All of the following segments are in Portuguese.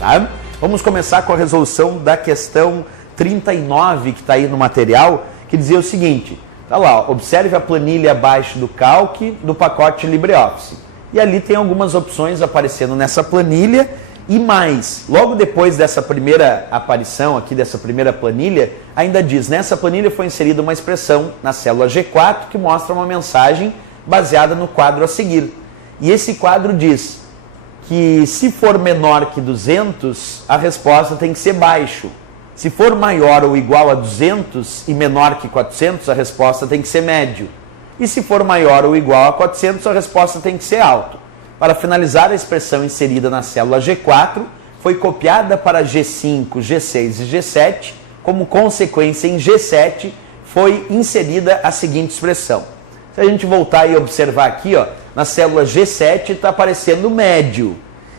tá? Vamos começar com a resolução da questão 39 que está aí no material, que dizia o seguinte, tá lá, ó, observe a planilha abaixo do Calc do pacote LibreOffice. E ali tem algumas opções aparecendo nessa planilha e mais, logo depois dessa primeira aparição aqui, dessa primeira planilha, ainda diz, nessa planilha foi inserida uma expressão na célula G4 que mostra uma mensagem baseada no quadro a seguir. E esse quadro diz que se for menor que 200, a resposta tem que ser baixo. Se for maior ou igual a 200 e menor que 400, a resposta tem que ser médio. E se for maior ou igual a 400, a resposta tem que ser alto. Para finalizar, a expressão inserida na célula G4 foi copiada para G5, G6 e G7. Como consequência, em G7 foi inserida a seguinte expressão. Se a gente voltar e observar aqui, ó, na célula G7 está aparecendo médio.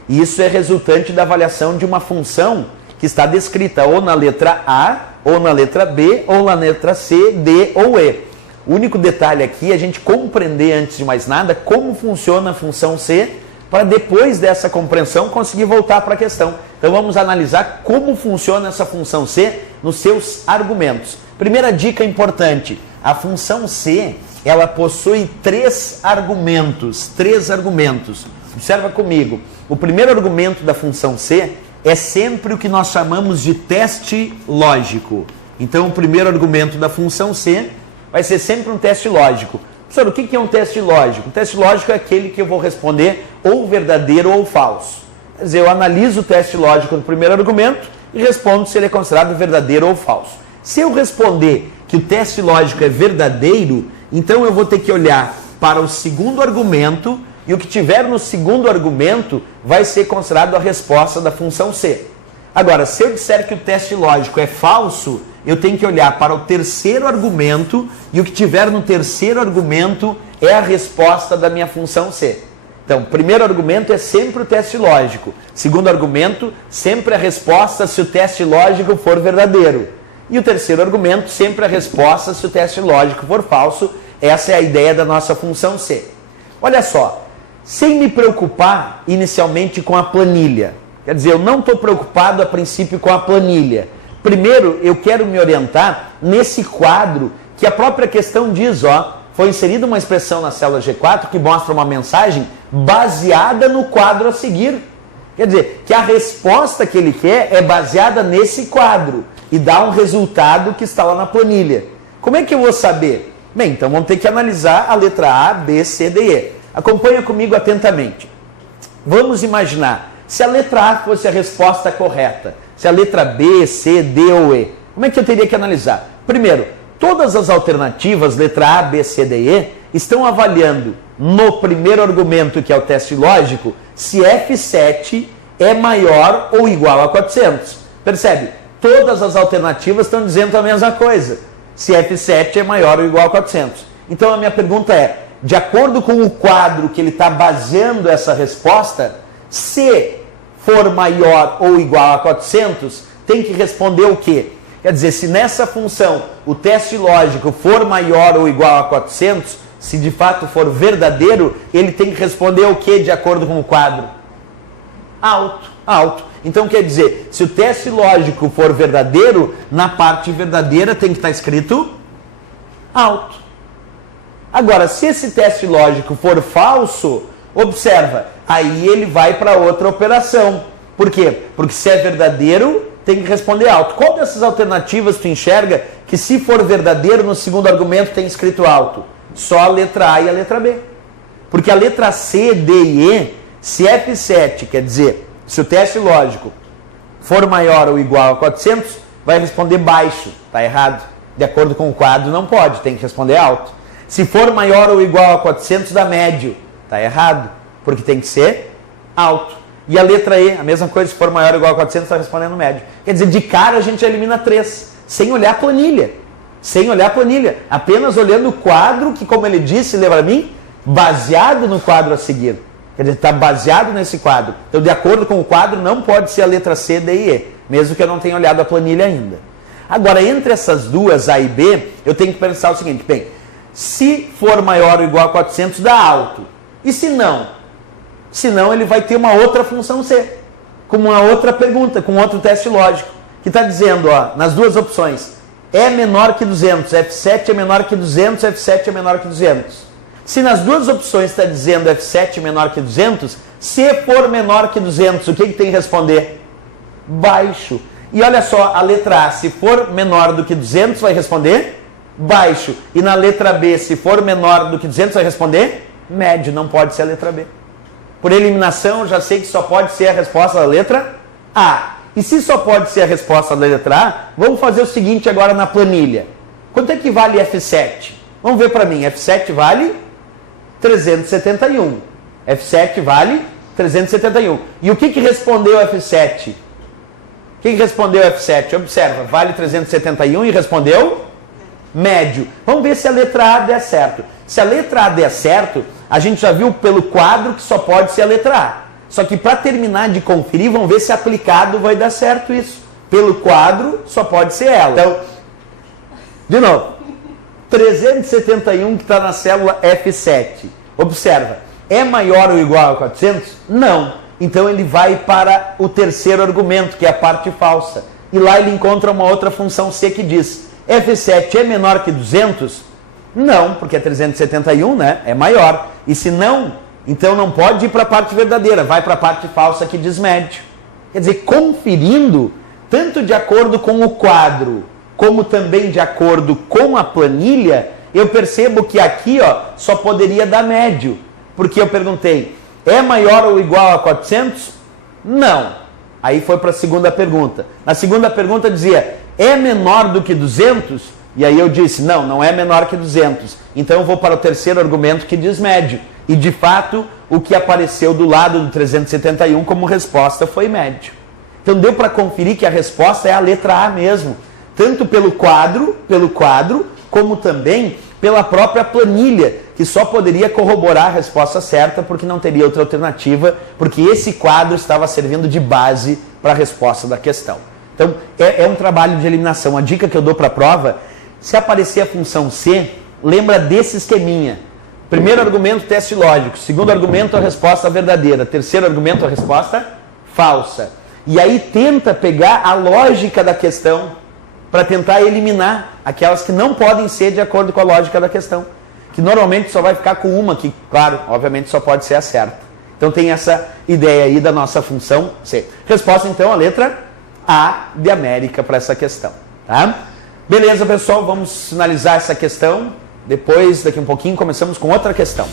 E isso é resultante da avaliação de uma função que está descrita ou na letra A, ou na letra B, ou na letra C, D ou E. O único detalhe aqui é a gente compreender, antes de mais nada, como funciona a função C, para depois dessa compreensão conseguir voltar para a questão. Então vamos analisar como funciona essa função C nos seus argumentos. Primeira dica importante, a função C, ela possui três argumentos. Observa comigo, o primeiro argumento da função C é sempre o que nós chamamos de teste lógico. Então o primeiro argumento da função C vai ser sempre um teste lógico. Professor, o que é um teste lógico? O teste lógico é aquele que eu vou responder ou verdadeiro ou falso. Quer dizer, eu analiso o teste lógico do primeiro argumento e respondo se ele é considerado verdadeiro ou falso. Se eu responder que o teste lógico é verdadeiro, então eu vou ter que olhar para o segundo argumento e o que tiver no segundo argumento vai ser considerado a resposta da função C. Agora, se eu disser que o teste lógico é falso, eu tenho que olhar para o terceiro argumento e o que tiver no terceiro argumento é a resposta da minha função C. Então, primeiro argumento é sempre o teste lógico. Segundo argumento, sempre a resposta se o teste lógico for verdadeiro. E o terceiro argumento, sempre a resposta se o teste lógico for falso. Essa é a ideia da nossa função C. Olha só, sem me preocupar inicialmente com a planilha. Quer dizer, eu não estou preocupado a princípio com a planilha. Primeiro, eu quero me orientar nesse quadro que a própria questão diz, ó, foi inserida uma expressão na célula G4 que mostra uma mensagem baseada no quadro a seguir. Quer dizer, que a resposta que ele quer é baseada nesse quadro e dá um resultado que está lá na planilha. Como é que eu vou saber? Bem, então vamos ter que analisar a letra A, B, C, D e E. Acompanha comigo atentamente. Vamos imaginar, se a letra A fosse a resposta correta, se a letra B, C, D ou E, como é que eu teria que analisar? Primeiro, todas as alternativas, letra A, B, C, D e E, estão avaliando no primeiro argumento, que é o teste lógico, se F7 é maior ou igual a 400. Percebe? Todas as alternativas estão dizendo a mesma coisa. Se F7 é maior ou igual a 400. Então a minha pergunta é, de acordo com o quadro que ele está baseando essa resposta, se for maior ou igual a 400, tem que responder o quê? Quer dizer, se nessa função o teste lógico for maior ou igual a 400, se de fato for verdadeiro, ele tem que responder o quê de acordo com o quadro? Alto. Então quer dizer, se o teste lógico for verdadeiro, na parte verdadeira tem que estar escrito alto. Agora, se esse teste lógico for falso, observa, aí ele vai para outra operação. Por quê? Porque se é verdadeiro, tem que responder alto. Qual dessas alternativas tu enxerga que se for verdadeiro, no segundo argumento tem escrito alto? Só a letra A e a letra B. Porque a letra C, D e E, se F7, quer dizer, se o teste lógico for maior ou igual a 400, vai responder baixo. Está errado. De acordo com o quadro, não pode, tem que responder alto. Se for maior ou igual a 400, dá médio. Está errado, porque tem que ser alto. E a letra E, a mesma coisa, se for maior ou igual a 400, está respondendo médio. Quer dizer, de cara a gente elimina 3, sem olhar a planilha. Apenas olhando o quadro que, como ele disse, lembra a mim? Baseado no quadro a seguir. Quer dizer, está baseado nesse quadro. Então, de acordo com o quadro, não pode ser a letra C, D e E, mesmo que eu não tenha olhado a planilha ainda. Agora, entre essas duas, A e B, eu tenho que pensar o seguinte, bem, se for maior ou igual a 400, dá alto. E se não? Se não, ele vai ter uma outra função C. com uma outra pergunta, com outro teste lógico, que está dizendo, ó, nas duas opções, é menor que 200, F7 é menor que 200, F7 é menor que 200. Se nas duas opções está dizendo F7 é menor que 200, se for menor que 200, o que tem que responder? Baixo. E olha só, a letra A, se for menor do que 200, vai responder baixo. E na letra B, se for menor do que 200, vai responder médio. Não pode ser a letra B. Por eliminação, eu já sei que só pode ser a resposta da letra A. E se só pode ser a resposta da letra A, vamos fazer o seguinte agora na planilha. Quanto é que vale F7? Vamos ver para mim. F7 vale 371. F7 vale 371. E o que respondeu F7? O que respondeu F7? Observa, vale 371 e respondeu médio. Vamos ver se a letra A der certo. Se a letra A der certo, a gente já viu pelo quadro que só pode ser a letra A. Só que para terminar de conferir, vamos ver se aplicado vai dar certo isso. Pelo quadro, só pode ser ela. Então, de novo, 371 que está na célula F7. Observa, é maior ou igual a 400? Não. Então ele vai para o terceiro argumento, que é a parte falsa. E lá ele encontra uma outra função C que diz, F7 é menor que 200? Não, porque é 371, né? É maior. E se não, então não pode ir para a parte verdadeira, vai para a parte falsa que diz médio. Quer dizer, conferindo, tanto de acordo com o quadro, como também de acordo com a planilha, eu percebo que aqui ó, só poderia dar médio. Porque eu perguntei, é maior ou igual a 400? Não. Aí foi para a segunda pergunta. Na segunda pergunta dizia, é menor do que 200? E aí eu disse, não, não é menor que 200. Então eu vou para o terceiro argumento que diz médio. E de fato, o que apareceu do lado do 371 como resposta foi médio. Então deu para conferir que a resposta é a letra A mesmo. Tanto pelo quadro, como também pela própria planilha, que só poderia corroborar a resposta certa porque não teria outra alternativa, porque esse quadro estava servindo de base para a resposta da questão. Então, é um trabalho de eliminação. A dica que eu dou para a prova, se aparecer a função C, lembra desse esqueminha. Primeiro argumento, teste lógico. Segundo argumento, a resposta verdadeira. Terceiro argumento, a resposta falsa. E aí tenta pegar a lógica da questão para tentar eliminar aquelas que não podem ser de acordo com a lógica da questão. Que normalmente só vai ficar com uma, que, claro, obviamente só pode ser a certa. Então tem essa ideia aí da nossa função C. Resposta, então, a letra A de América para essa questão. Tá? Beleza, pessoal, vamos finalizar essa questão. Depois, daqui um pouquinho, começamos com outra questão.